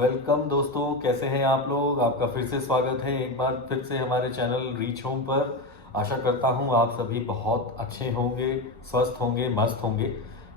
Welcome दोस्तों, कैसे हैं आप लोग। आपका फिर से स्वागत है एक बार फिर से हमारे चैनल रीच होम पर। आशा करता हूं आप सभी बहुत अच्छे होंगे, स्वस्थ होंगे, मस्त होंगे।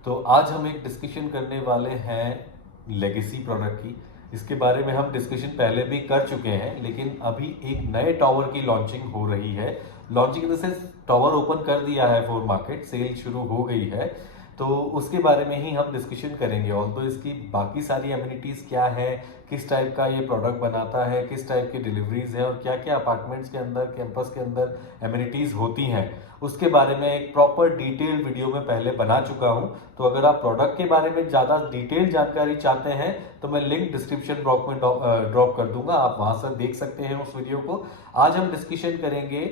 तो आज हम एक डिस्कशन करने वाले हैं लेगेसी प्रोडक्ट की। इसके बारे में हम डिस्कशन पहले भी कर चुके हैं, लेकिन अभी एक नए टावर की लॉन्चिंग हो रही है। Launching in the sense tower open कर दिया है फॉर मार्केट, सेल शुरू हो गई है। तो उसके बारे में ही हम डिस्कशन करेंगे। ऑल्दो इसकी बाकी सारी एमिनिटीज़ क्या है, किस टाइप का ये प्रोडक्ट बनाता है, किस टाइप की डिलीवरीज है और क्या क्या अपार्टमेंट्स के अंदर, कैंपस के अंदर एमिनिटीज़ होती हैं, उसके बारे में एक प्रॉपर डिटेल वीडियो में पहले बना चुका हूं। तो अगर आप प्रोडक्ट के बारे में ज़्यादा डिटेल जानकारी चाहते हैं तो मैं लिंक डिस्क्रिप्शन बॉक्स में ड्रॉप कर दूंगा, आप वहां से देख सकते हैं उस वीडियो को। आज हम डिस्कशन करेंगे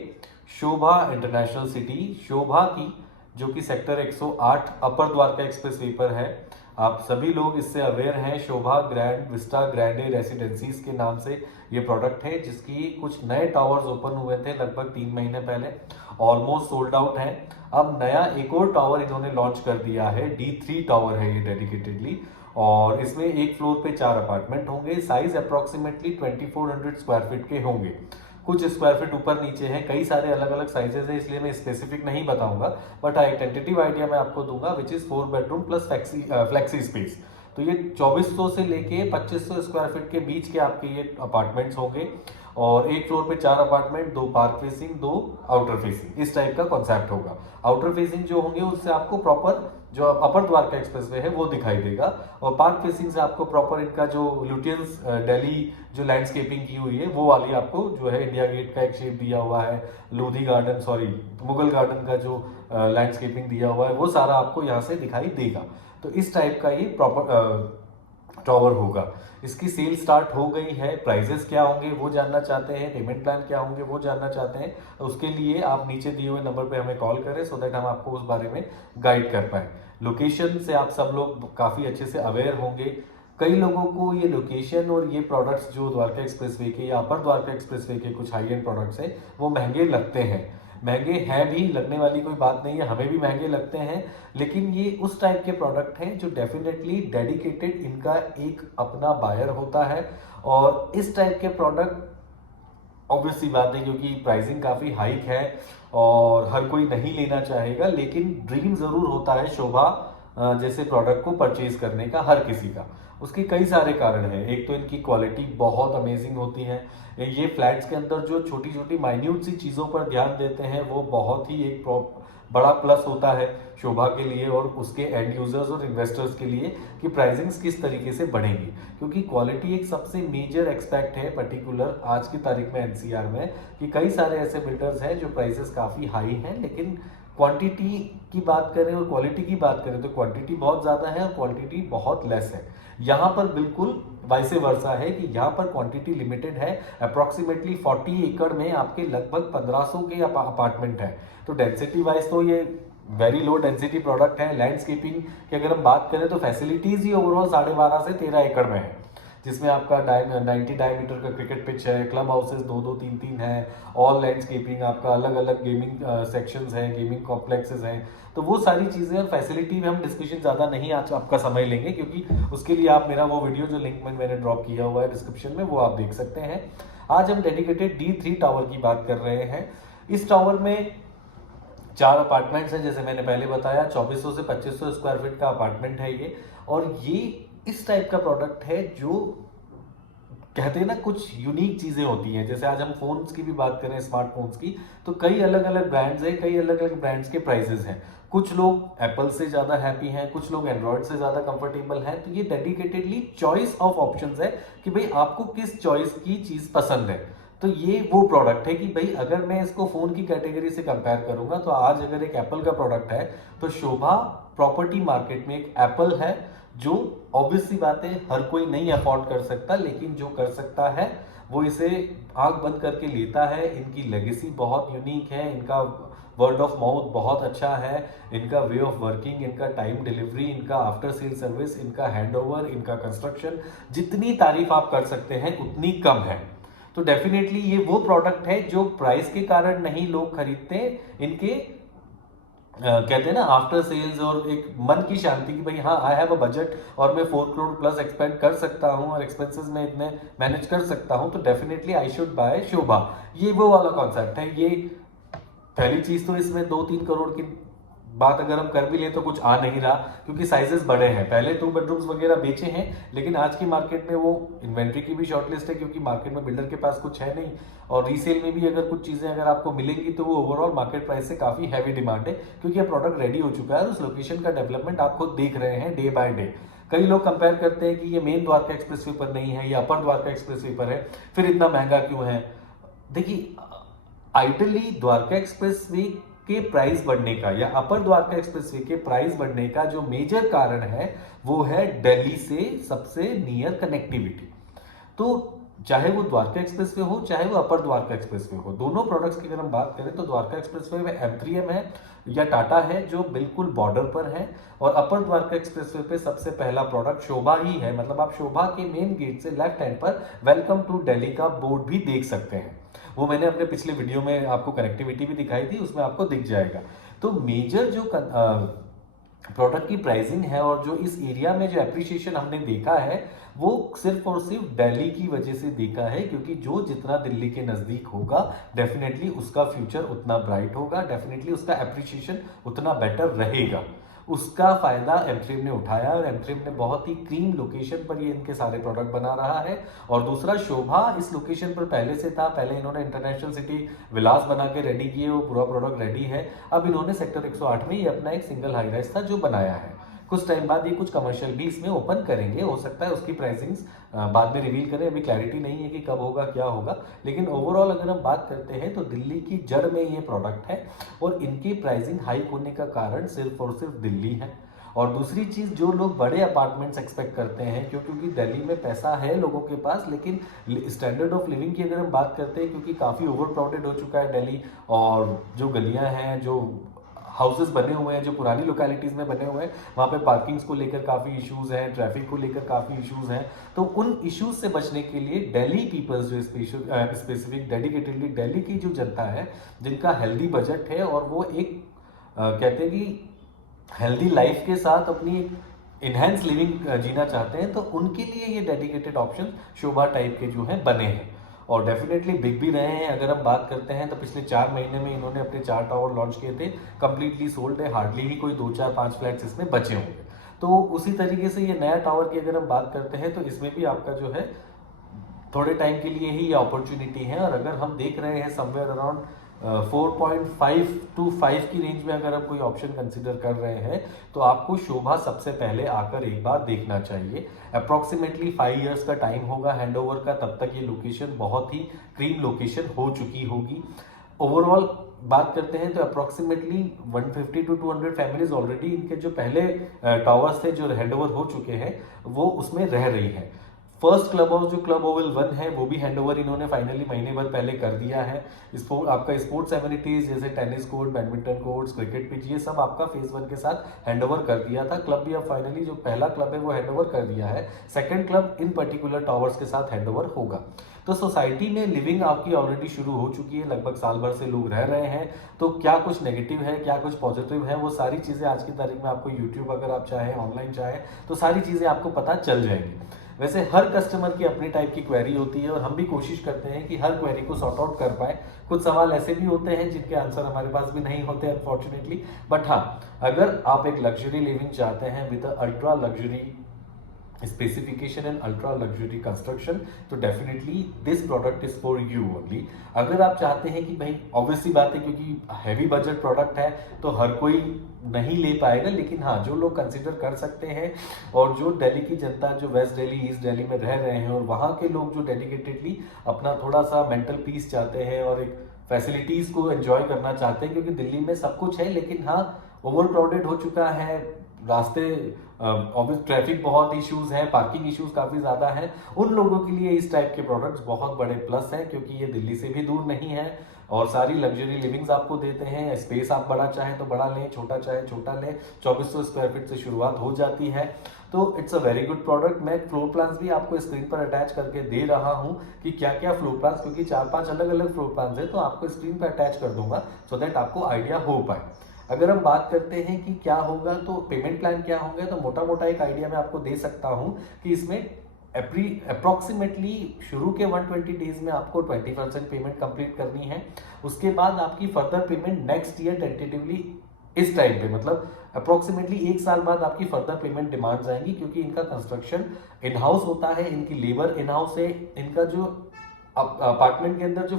शोभा इंटरनेशनल सिटी, शोभा की, जो कि सेक्टर 108 अपर द्वारका एक्सप्रेस वे पर है। आप सभी लोग इससे अवेयर हैं। शोभा ग्रैंड विस्टा ग्रैंडे रेसिडेंसीज के नाम से ये प्रोडक्ट है, जिसकी कुछ नए टावर्स ओपन हुए थे लगभग 3 महीने पहले, ऑलमोस्ट सोल्ड आउट है। अब नया एक और टावर इन्होंने लॉन्च कर दिया है, D3 टावर है ये डेडिकेटेडली, और इसमें एक फ्लोर पे 4 अपार्टमेंट होंगे। साइज अप्रोक्सीमेटली 2400 स्क्वायर फीट के होंगे, कुछ स्क्वायर फीट ऊपर नीचे हैं, कई सारे अलग अलग साइजेस हैं, इसलिए मैं स्पेसिफिक नहीं बताऊंगा, बट हाँ एक टेंटेटिव आइडिया मैं आपको दूंगा, which is 4 bedroom plus flexi space. तो ये 2400 से लेके 2500 स्क्वायर फीट के बीच के आपके ये अपार्टमेंट्स होंगे, और एक फ्लोर पे 4 apartment, 2 park facing, 2 outer facing, इस टाइप का कॉन्सेप्ट होगा। आउटर फेसिंग जो होंगे उससे आपको प्रॉपर जो अपर द्वारका एक्सप्रेसवे है वो दिखाई देगा, और पार्क फेसिंग से आपको प्रॉपर इनका जो लुटियंस दिल्ली जो लैंडस्केपिंग की हुई है वो वाली आपको जो है इंडिया गेट का एक शेप दिया हुआ है, Lodhi garden sorry Mughal garden का जो लैंडस्केपिंग दिया हुआ है वो सारा आपको यहाँ से दिखाई देगा। तो इस टाइप का ये प्रॉपर टावर होगा। इसकी सेल स्टार्ट हो गई है। प्राइजेस क्या होंगे वो जानना चाहते हैं, पेमेंट प्लान क्या होंगे वो जानना चाहते हैं, तो उसके लिए आप नीचे दिए हुए नंबर पे हमें कॉल करें, सो दैट हम आपको उस बारे में गाइड कर पाए। लोकेशन से आप सब लोग काफ़ी अच्छे से अवेयर होंगे। कई लोगों को ये लोकेशन और ये प्रोडक्ट्स जो द्वारका एक्सप्रेसवे के या अपर द्वारका एक्सप्रेसवे के कुछ हाई एंड प्रोडक्ट्स हैं वो महंगे लगते हैं। महंगे हैं भी, लगने वाली कोई बात नहीं है, हमें भी महंगे लगते हैं, लेकिन ये उस टाइप के प्रोडक्ट हैं जो डेफिनेटली डेडिकेटेड, इनका एक अपना बायर होता है। और इस टाइप के प्रोडक्ट ऑब्वियस सी बात है, क्योंकि प्राइसिंग काफ़ी हाइक है और हर कोई नहीं लेना चाहेगा, लेकिन ड्रीम ज़रूर होता है शोभा जैसे प्रोडक्ट को परचेज करने का हर किसी का। उसके कई सारे कारण हैं। एक तो इनकी क्वालिटी बहुत अमेजिंग होती है। ये फ्लैट्स के अंदर जो छोटी छोटी माइन्यूट सी चीज़ों पर ध्यान देते हैं वो बहुत ही एक बड़ा प्लस होता है शोभा के लिए और उसके एंड यूजर्स और इन्वेस्टर्स के लिए, कि प्राइसिंग्स किस तरीके से बढ़ेंगी, क्योंकि क्वालिटी एक सबसे मेजर एक्सपेक्ट है पर्टिकुलर आज की तारीख में एनसीआर में, कि कई सारे ऐसे बिल्डर्स हैं जो प्राइसेस काफ़ी हाई हैं, लेकिन क्वांटिटी की बात करें और क्वालिटी की बात करें तो क्वांटिटी बहुत ज़्यादा है और क्वांटिटी बहुत लेस है। यहाँ पर बिल्कुल वाइसे वर्सा है कि यहाँ पर क्वांटिटी लिमिटेड है। अप्रॉक्सीमेटली 40 एकड़ में आपके लगभग 1500 के अपार्टमेंट है, तो डेंसिटी वाइज तो ये वेरी लो डेंसिटी प्रोडक्ट है। लैंडस्केपिंग की अगर हम बात करें तो फैसिलिटीज ही ओवरऑल 12.5 से 13 एकड़ में है, जिसमें आपका 90 डायमीटर का क्रिकेट पिच है, क्लब हाउसेस 2-2 3-3 है, ऑल लैंडस्केपिंग, आपका अलग अलग गेमिंग सेक्शंस हैं, गेमिंग कॉम्प्लेक्सेस हैं, तो वो सारी चीज़ें और फैसिलिटी में हम डिस्कशन ज़्यादा नहीं आज आपका समय लेंगे, क्योंकि उसके लिए आप मेरा वो वीडियो जो लिंक में मैंने ड्रॉप किया हुआ है डिस्क्रिप्शन में वो आप देख सकते हैं। आज हम डेडिकेटेड D3 टावर की बात कर रहे हैं। इस टावर में 4 अपार्टमेंट्स हैं, जैसे मैंने पहले बताया 2400 से 2500 स्क्वायर फीट का अपार्टमेंट है ये, और ये इस टाइप का प्रोडक्ट है जो कहते हैं ना कुछ यूनिक चीज़ें होती हैं। जैसे आज हम फोन्स की भी बात करें, स्मार्टफोन्स की, तो कई अलग अलग ब्रांड्स हैं, कई अलग अलग ब्रांड्स के प्राइसेस हैं। कुछ लोग एप्पल से ज़्यादा हैप्पी हैं, कुछ लोग एंड्रॉयड से ज़्यादा कंफर्टेबल हैं, तो ये डेडिकेटेडली चॉइस ऑफ ऑप्शंस है कि भाई आपको किस चॉइस की चीज़ पसंद है। तो ये वो प्रोडक्ट है कि भाई अगर मैं इसको फ़ोन की कैटेगरी से कंपेयर करूंगा तो आज अगर एक एप्पल का प्रोडक्ट है तो शोभा प्रॉपर्टी मार्केट में एक एप्पल है, जो ऑब्वियस सी बात है हर कोई नहीं अफोर्ड कर सकता, लेकिन जो कर सकता है वो इसे आंख बंद करके लेता है। इनकी लेगेसी बहुत यूनिक है, इनका वर्ड ऑफ माउथ बहुत अच्छा है, इनका वे ऑफ वर्किंग, इनका टाइम डिलीवरी, इनका आफ्टर सेल सर्विस, इनका हैंडओवर, इनका कंस्ट्रक्शन, जितनी तारीफ आप कर सकते हैं उतनी कम है। तो डेफिनेटली ये वो प्रोडक्ट है जो प्राइस के कारण नहीं लोग खरीदते, इनके कहते हैं ना आफ्टर सेल्स, और एक मन की शांति कि भाई हाँ आई हैव अ बजट और मैं 4 करोड़ प्लस एक्सपेंड कर सकता हूँ और एक्सपेंसेस में इतने मैनेज कर सकता हूँ, तो डेफिनेटली आई शुड बाय शोभा। ये वो वाला कॉन्सेप्ट है। ये पहली चीज तो इसमें 2-3 करोड़ की बात अगर हम कर भी लें तो कुछ आ नहीं रहा, क्योंकि साइजेस बड़े हैं। पहले 2 बेडरूम्स वगैरह बेचे हैं, लेकिन आज की मार्केट में वो इन्वेंट्री की भी शॉर्टलिस्ट है, क्योंकि मार्केट में बिल्डर के पास कुछ है नहीं, और रीसेल में भी अगर कुछ चीजें अगर आपको मिलेंगी तो वो ओवरऑल मार्केट प्राइस से काफी हैवी डिमांड है, क्योंकि ये प्रोडक्ट रेडी हो चुका है और उस लोकेशन का डेवलपमेंट आप खुद देख रहे हैं डे बाय डे। कई लोग कंपेयर करते हैं कि ये मेन द्वारका एक्सप्रेस वे पर नहीं है, या अपर द्वारका एक्सप्रेस वे पर है, फिर इतना महंगा क्यों है। देखिए, आइडली द्वारका एक्सप्रेस वे के प्राइस बढ़ने का या अपर द्वारका एक्सप्रेस वे के प्राइस बढ़ने का जो मेजर कारण है वो है दिल्ली से सबसे नियर कनेक्टिविटी। तो चाहे वो द्वारका एक्सप्रेस वे हो चाहे वो अपर द्वारका एक्सप्रेस वे हो, दोनों प्रोडक्ट्स की अगर हम बात करें तो द्वारका एक्सप्रेस वे में M3M है या टाटा है जो बिल्कुल बॉर्डर पर है, और अपर द्वारका एक्सप्रेस वे पे सबसे पहला प्रोडक्ट शोभा ही है। मतलब आप शोभा के मेन गेट से लेफ्ट हैंड पर वेलकम टू दिल्ली का बोर्ड भी देख सकते हैं। वो मैंने अपने पिछले वीडियो में आपको कनेक्टिविटी भी दिखाई थी, उसमें आपको दिख जाएगा। तो मेजर जो प्रोडक्ट की प्राइसिंग है और जो इस एरिया में जो एप्रिसिएशन हमने देखा है वो सिर्फ और सिर्फ दिल्ली की वजह से देखा है, क्योंकि जो जितना दिल्ली के नजदीक होगा डेफिनेटली उसका फ्यूचर उतना ब्राइट होगा, डेफिनेटली उसका एप्रिसिएशन उतना बेटर रहेगा। उसका फायदा M3M ने उठाया, और M3M ने बहुत ही क्रीम लोकेशन पर ये इनके सारे प्रोडक्ट बना रहा है। और दूसरा, शोभा इस लोकेशन पर पहले से था, पहले इन्होंने इंटरनेशनल सिटी विलास बना के रेडी किए, वो पूरा प्रोडक्ट रेडी है। अब इन्होंने सेक्टर 108 में ये अपना एक सिंगल हाई राइज था जो बनाया है। कुछ टाइम बाद ये कुछ कमर्शियल भी इसमें ओपन करेंगे, हो सकता है उसकी प्राइसिंग्स बाद में रिवील करें, अभी क्लैरिटी नहीं है कि कब होगा क्या होगा। लेकिन ओवरऑल अगर हम बात करते हैं तो दिल्ली की जड़ में ये प्रोडक्ट है, और इनकी प्राइसिंग हाई होने का कारण सिर्फ और सिर्फ दिल्ली है। और दूसरी चीज, जो लोग बड़े अपार्टमेंट्स एक्सपेक्ट करते हैं, क्योंकि दिल्ली में पैसा है लोगों के पास, लेकिन स्टैंडर्ड ऑफ लिविंग की अगर हम बात करते हैं, क्योंकि काफ़ी ओवर क्राउडेड हो चुका है दिल्ली, और जो गलियां हैं, जो हाउसेस बने हुए हैं, जो पुरानी लोकेलिटीज़ में बने हुए हैं, वहाँ पे पार्किंग्स को लेकर काफ़ी इश्यूज़ हैं, ट्रैफिक को लेकर काफ़ी इश्यूज़ हैं। तो उन इश्यूज से बचने के लिए दिल्ली पीपल्स जो स्पेसिफिक डेडिकेटेडली दिल्ली की जो जनता है, जिनका हेल्दी बजट है और वो एक कहते हैं कि हेल्दी लाइफ के साथ अपनी इनहेंस लिविंग जीना चाहते हैं, तो उनके लिए ये डेडिकेटेड ऑप्शन शोभा टाइप के जो हैं बने हैं, और डेफिनेटली बिक भी रहे हैं। अगर हम बात करते हैं तो पिछले 4 महीने में इन्होंने अपने 4 टावर लॉन्च किए थे, कंप्लीटली सोल्ड है, हार्डली ही कोई 2-4-5 फ्लैट्स इसमें बचे होंगे। तो उसी तरीके से ये नया टावर की अगर हम बात करते हैं तो इसमें भी आपका जो है थोड़े टाइम के लिए ही ये अपॉर्चुनिटी है, और अगर हम देख रहे हैं समवेयर अराउंड 4.5 to 5 की रेंज में अगर आप कोई ऑप्शन कंसिडर कर रहे हैं तो आपको शोभा सबसे पहले आकर एक बार देखना चाहिए। अप्रॉक्सीमेटली 5 इयर्स का टाइम होगा हैंडओवर का, तब तक ये लोकेशन बहुत ही क्रीम लोकेशन हो चुकी होगी। ओवरऑल बात करते हैं तो अप्रॉक्सीमेटली 150 to 200 फैमिलीज ऑलरेडी इनके जो पहले टावर्स थे जो हैंडओवर हो चुके हैं वो उसमें रह रही हैं। फर्स्ट क्लब हाउस जो क्लब ओवल 1 है वो भी हैंडओवर इन्होंने फाइनली महीने भर पहले कर दिया है। आपका स्पोर्ट्स एमिनिटीज जैसे tennis court, badminton courts, cricket pitch, ये सब आपका फेज 1 के साथ हैंडओवर कर दिया था। क्लब भी अब फाइनली जो पहला क्लब है वो हैंडओवर कर दिया है, second club in particular towers के साथ हैंडओवर होगा। तो सोसाइटी में लिविंग आपकी ऑलरेडी शुरू हो चुकी है, लगभग साल भर से लोग रह रहे हैं। तो क्या कुछ नेगेटिव है, क्या कुछ पॉजिटिव है, वो सारी चीज़ें आज की तारीख में आपको यूट्यूब अगर आप चाहें, ऑनलाइन चाहें, तो सारी चीज़ें आपको पता चल जाएंगी। वैसे हर कस्टमर की अपनी टाइप की क्वेरी होती है, और हम भी कोशिश करते हैं कि हर क्वेरी को सॉर्ट आउट कर पाए। कुछ सवाल ऐसे भी होते हैं जिनके आंसर हमारे पास भी नहीं होते अनफॉर्चुनेटली, बट हाँ, अगर आप एक लग्जरी लिविंग चाहते हैं with ultra luxury specification and ultra luxury construction, तो definitely this product is for you only. अगर आप चाहते हैं कि भाई ऑब्वियसली बात है, क्योंकि हैवी बजट प्रोडक्ट है तो हर कोई नहीं ले पाएगा, लेकिन हाँ, जो लोग कंसिडर कर सकते हैं, और जो दिल्ली की जनता जो वेस्ट दिल्ली, ईस्ट दिल्ली में रह रहे हैं, और वहाँ के लोग जो डेडिकेटेडली अपना थोड़ा सा मेंटल पीस चाहते हैं और एक फैसिलिटीज़ को एंजॉय करना चाहते हैं, क्योंकि दिल्ली में सब कुछ है लेकिन हाँ ओवर क्राउडेड हो चुका है, रास्ते ऑब्वियस ट्रैफिक बहुत इश्यूज हैं, पार्किंग इश्यूज काफ़ी ज़्यादा हैं। उन लोगों के लिए इस टाइप के प्रोडक्ट्स बहुत बड़े प्लस हैं, क्योंकि ये दिल्ली से भी दूर नहीं है और सारी लग्जरी लिविंग्स आपको देते हैं। स्पेस आप बड़ा चाहें तो बड़ा लें, छोटा चाहे छोटा लें, 2400 स्क्वायर फीट से शुरुआत हो जाती है। तो it's a very good product. मैं फ्लोर प्लान्स भी आपको स्क्रीन पर अटैच करके दे रहा हूँ कि क्या क्या फ्लोर प्लान्स, क्योंकि 4-5 अलग अलग फ्लोर प्लान्स है, तो आपको स्क्रीन पर अटैच कर दूंगा सो दैट आपको आइडिया हो पाए। अगर हम बात करते हैं कि क्या होगा तो पेमेंट प्लान क्या होंगे, तो मोटा मोटा एक आइडिया मैं आपको दे सकता हूँ कि इसमें अप्रोक्सीमेटली शुरू के 120 डेज में आपको 20% पेमेंट कंप्लीट करनी है। उसके बाद आपकी further payment next year tentatively इस टाइम पे, मतलब अप्रोक्सीमेटली 1 साल बाद आपकी फर्दर पेमेंट डिमांड्स आएंगी, क्योंकि इनका कंस्ट्रक्शन इन हाउस होता है, इनकी लेबर इन हाउस है, इनका जो अपार्टमेंट के अंदर जो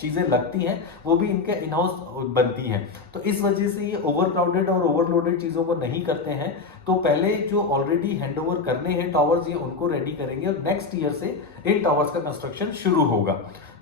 चीजें लगती हैं वो भी इनके इन हाउस बनती हैं। तो इस वजह से ये ओवर क्राउडेड और ओवरलोडेड चीजों को नहीं करते हैं। तो पहले जो ऑलरेडी हैंडओवर करने हैं टावर्स, ये उनको रेडी करेंगे और नेक्स्ट ईयर से इन टावर्स का कंस्ट्रक्शन शुरू होगा।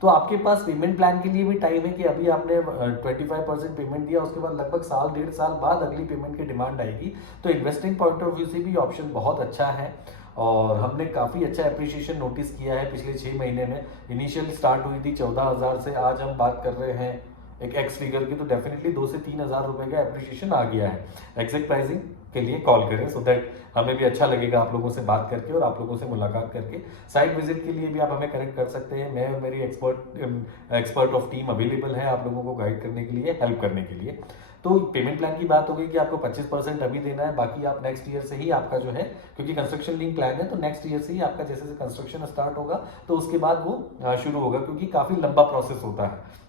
तो आपके पास पेमेंट प्लान के लिए भी टाइम है कि अभी आपने 25% पेमेंट दिया, उसके बाद लगभग साल 1.5 साल बाद अगली पेमेंट की डिमांड आएगी। तो इन्वेस्टिंग पॉइंट ऑफ व्यू से भी ऑप्शन बहुत अच्छा है और हमने काफ़ी अच्छा एप्रिसिएशन नोटिस किया है पिछले 6 महीने में। इनिशियल स्टार्ट हुई थी 14,000 से, आज हम बात कर रहे हैं एक एक्स फिगर की, तो डेफिनेटली 2 से 3,000 रुपए का एप्रिसिएशन आ गया है। एग्जैक्ट प्राइसिंग के लिए कॉल करें सो दैट हमें भी अच्छा लगेगा आप लोगों से बात करके और आप लोगों से मुलाकात करके। साइट विजिट के लिए भी आप हमें कनेक्ट कर सकते हैं। मैं और मेरी एक्सपर्ट ऑफ टीम अवेलेबल है आप लोगों को गाइड करने के लिए, हेल्प करने के लिए। तो पेमेंट प्लान की बात हो गई कि आपको 25% अभी देना है, बाकी आप नेक्स्ट ईयर से ही आपका जो है, क्योंकि कंस्ट्रक्शन लिंक प्लान है, तो नेक्स्ट ईयर से ही आपका जैसे जैसे कंस्ट्रक्शन स्टार्ट होगा तो उसके बाद वो शुरू होगा, क्योंकि काफी लंबा प्रोसेस होता है।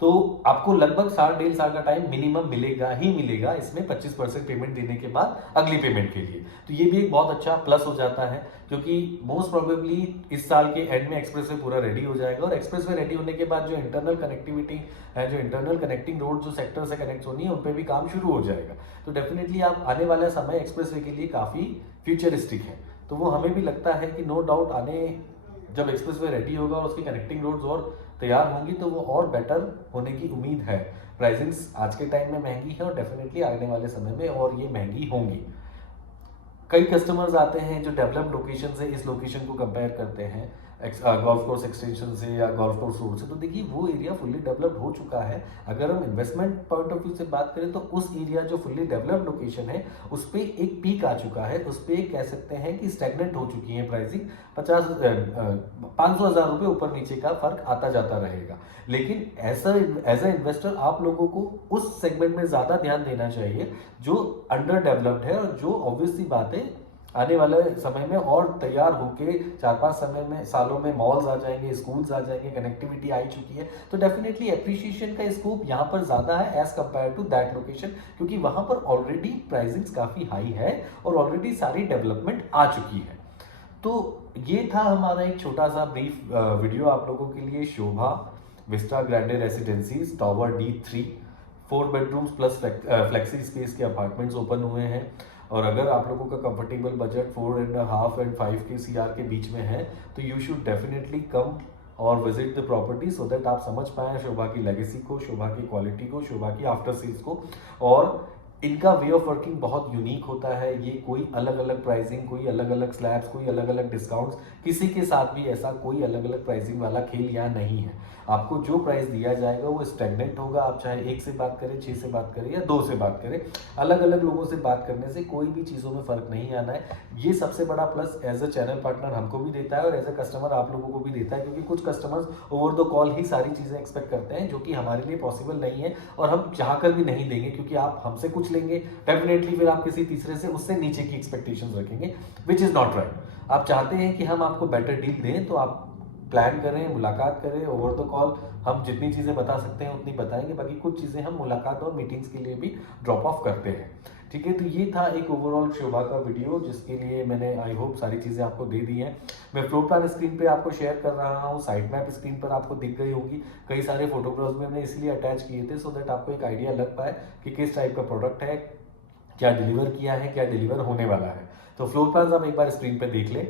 तो आपको लगभग 1.5 साल का टाइम मिनिमम मिलेगा ही मिलेगा इसमें 25% पेमेंट देने के बाद अगली पेमेंट के लिए। तो ये भी एक बहुत अच्छा प्लस हो जाता है, क्योंकि मोस्ट प्रोबेबली इस साल के एंड में एक्सप्रेसवे पूरा रेडी हो जाएगा और एक्सप्रेसवे रेडी होने के बाद जो इंटरनल कनेक्टिविटी है, जो इंटरनल कनेक्टिंग रोड जो सेक्टर से कनेक्ट होनी है, उन पर भी काम शुरू हो जाएगा। तो डेफिनेटली आप आने वाला समय एक्सप्रेसवे के लिए काफ़ी फ्यूचरिस्टिक है। तो वो हमें भी लगता है कि नो डाउट आने जब एक्सप्रेसवे रेडी होगा और उसकी कनेक्टिंग रोड्स और तैयार होंगी तो वो और बेटर होने की उम्मीद है। प्राइसिंग्स आज के टाइम में महंगी है और डेफिनेटली आने वाले समय में और ये महंगी होंगी। कई कस्टमर्स आते हैं जो डेवलप्ड लोकेशन से इस लोकेशन को कंपेयर करते हैं गोल्फ कोर्स एक्सटेंशन से या गोल्फ कोर्स रोड से, तो देखिए वो एरिया फुल्ली डेवलप्ड हो चुका है। अगर हम इन्वेस्टमेंट पॉइंट ऑफ व्यू से बात करें तो उस एरिया जो फुल्ली डेवलप्ड लोकेशन है उस पर एक पीक आ चुका है, उस पर कह सकते हैं कि स्टैग्नेंट हो चुकी है प्राइसिंग। 500,000 रुपये ऊपर नीचे का फर्क आता जाता रहेगा। लेकिन एज अ इन्वेस्टर आप लोगों को उस सेगमेंट में ज्यादा ध्यान देना चाहिए जो अंडर डेवलप्ड है और जो ऑब्वियसली बात है आने वाले समय में और तैयार होके 4-5 सालों में मॉल्स आ जाएंगे, स्कूल्स आ जाएंगे, कनेक्टिविटी आ चुकी है। तो डेफिनेटली एप्रिसिएशन का स्कोप यहाँ पर ज्यादा है as compared to that location, क्योंकि वहां पर ऑलरेडी प्राइसिंग्स काफी हाई है और ऑलरेडी सारी डेवलपमेंट आ चुकी है। तो ये था हमारा एक छोटा सा ब्रीफ वीडियो आप लोगों के लिए। Sobha vista grande residences tower D3 4 bedrooms plus flexi space के अपार्टमेंट्स ओपन हुए हैं। और अगर आप लोगों का कंफर्टेबल बजट 4.5 and 5 के CR के बीच में है तो यू शुड डेफिनेटली कम और visit the property so that आप समझ पाएं शोभा की लेगेसी को, शोभा की क्वालिटी को, शोभा की आफ्टर सेल्स को। और इनका वे ऑफ वर्किंग बहुत यूनिक होता है। ये कोई अलग अलग प्राइसिंग, कोई अलग अलग स्लैब्स, कोई अलग अलग डिस्काउंट्स, किसी के साथ भी ऐसा कोई अलग अलग प्राइसिंग वाला खेल यहाँ नहीं है। आपको जो प्राइस दिया जाएगा वो स्टैग्नेंट होगा। आप चाहे 1 से बात करें, 6 से बात करें या 2 से बात करें, अलग अलग लोगों से बात करने से कोई भी चीज़ों में फ़र्क नहीं आना है। ये सबसे बड़ा plus as a channel partner हमको भी देता है और एज अ कस्टमर आप लोगों को भी देता है, क्योंकि कुछ कस्टमर्स ओवर द कॉल ही सारी चीज़ें एक्सपेक्ट करते हैं जो कि हमारे लिए पॉसिबल नहीं है और हम चाहकर भी नहीं देंगे, क्योंकि आप हमसे कुछ लेंगे डेफिनेटली फिर आप किसी तीसरे से उससे नीचे की एक्सपेक्टेशंस रखेंगे, विच इज़ नॉट राइट। आप चाहते हैं कि हम आपको बेटर डील दें तो आप प्लान करें, मुलाकात करें। ओवर द कॉल हम जितनी चीज़ें बता सकते हैं उतनी बताएंगे, बाकी कुछ चीज़ें हम मुलाकात और मीटिंग्स के लिए भी ड्रॉप ऑफ करते हैं। ठीक है, तो ये था एक ओवरऑल शोभा का वीडियो जिसके लिए मैंने आई होप सारी चीज़ें आपको दे दी हैं। मैं फ्लोर प्लान स्क्रीन पे आपको शेयर कर रहा हूँ, साइड मैप स्क्रीन पर आपको दिख गई होगी। कई सारे फोटोग्राफ्स मैंने इसलिए अटैच किए थे सो दैट आपको एक आइडिया लग पाए कि किस टाइप का प्रोडक्ट है, क्या डिलीवर किया है, क्या डिलीवर होने वाला है। तो फ्लोर प्लान आप एक बार स्क्रीन पे देख लें।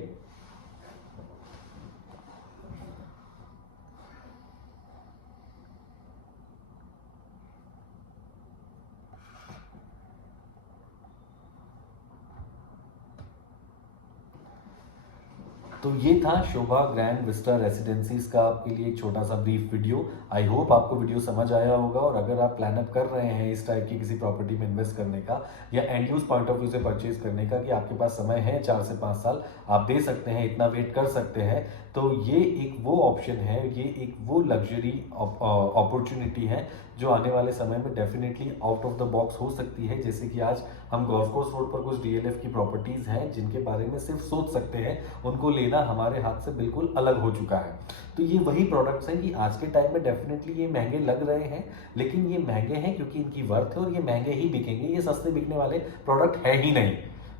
तो ये था शोभा ग्रैंड विस्टा रेसिडेंसीज का आपके लिए एक छोटा सा ब्रीफ वीडियो। आई होप आपको वीडियो समझ आया होगा और अगर आप प्लान अप कर रहे हैं इस टाइप की किसी प्रॉपर्टी में इन्वेस्ट करने का या and use point of view से परचेज करने का कि आपके पास समय है 4 से 5 साल आप दे सकते हैं, इतना वेट कर सकते हैं, तो ये एक वो ऑप्शन है, ये एक वो लग्जरी अपॉर्चुनिटी है जो आने वाले समय में definitely out of the box हो सकती है। जैसे कि आज हम गोल्फ कोर्स रोड पर कुछ डीएलएफ की प्रॉपर्टीज़ हैं जिनके बारे में सिर्फ सोच सकते हैं, उनको लेना हमारे हाथ से बिल्कुल अलग हो चुका है। तो ये वही प्रोडक्ट्स हैं कि आज के टाइम में डेफिनेटली ये महंगे लग रहे हैं, लेकिन ये महंगे हैं क्योंकि इनकी वर्थ है और ये महंगे ही बिकेंगे, ये सस्ते बिकने वाले प्रोडक्ट है ही नहीं।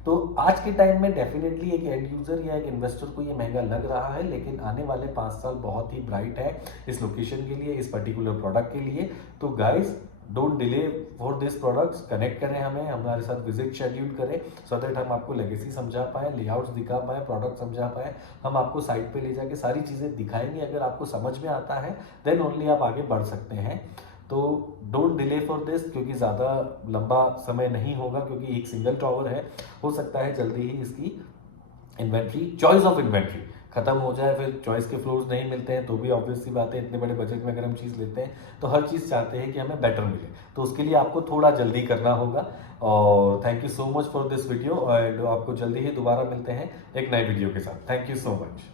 तो आज के टाइम में डेफिनेटली एक एंड यूजर या एक इन्वेस्टर को ये महंगा लग रहा है, लेकिन आने वाले 5 साल बहुत ही ब्राइट है इस लोकेशन के लिए, इस पर्टिकुलर प्रोडक्ट के लिए। तो guys don't delay for this products, connect करें हमें, हमारे साथ विजिट शेड्यूल करें सो दैट हम आपको लेगेसी समझा पाए, लेआउट्स दिखा पाए, प्रोडक्ट समझा पाए। हम आपको साइट पे ले जाके सारी चीज़ें दिखाएंगे। अगर आपको समझ में आता है देन ओनली आप आगे बढ़ सकते हैं। तो डोंट डिले फॉर दिस, क्योंकि ज़्यादा लंबा समय नहीं होगा, क्योंकि एक सिंगल टॉवर है। हो सकता है जल्दी ही इसकी इन्वेंट्री, चॉइस ऑफ इन्वेंट्री खत्म हो जाए, फिर चॉइस के फ्लोर्स नहीं मिलते हैं तो भी ऑब्वियस सी बात है, इतने बड़े बजट में अगर हम चीज़ लेते हैं तो हर चीज़ चाहते हैं कि हमें बेटर मिले, तो उसके लिए आपको थोड़ा जल्दी करना होगा। और thank you so much for this video, and आपको जल्दी ही दोबारा मिलते हैं एक नए वीडियो के साथ। Thank you so much.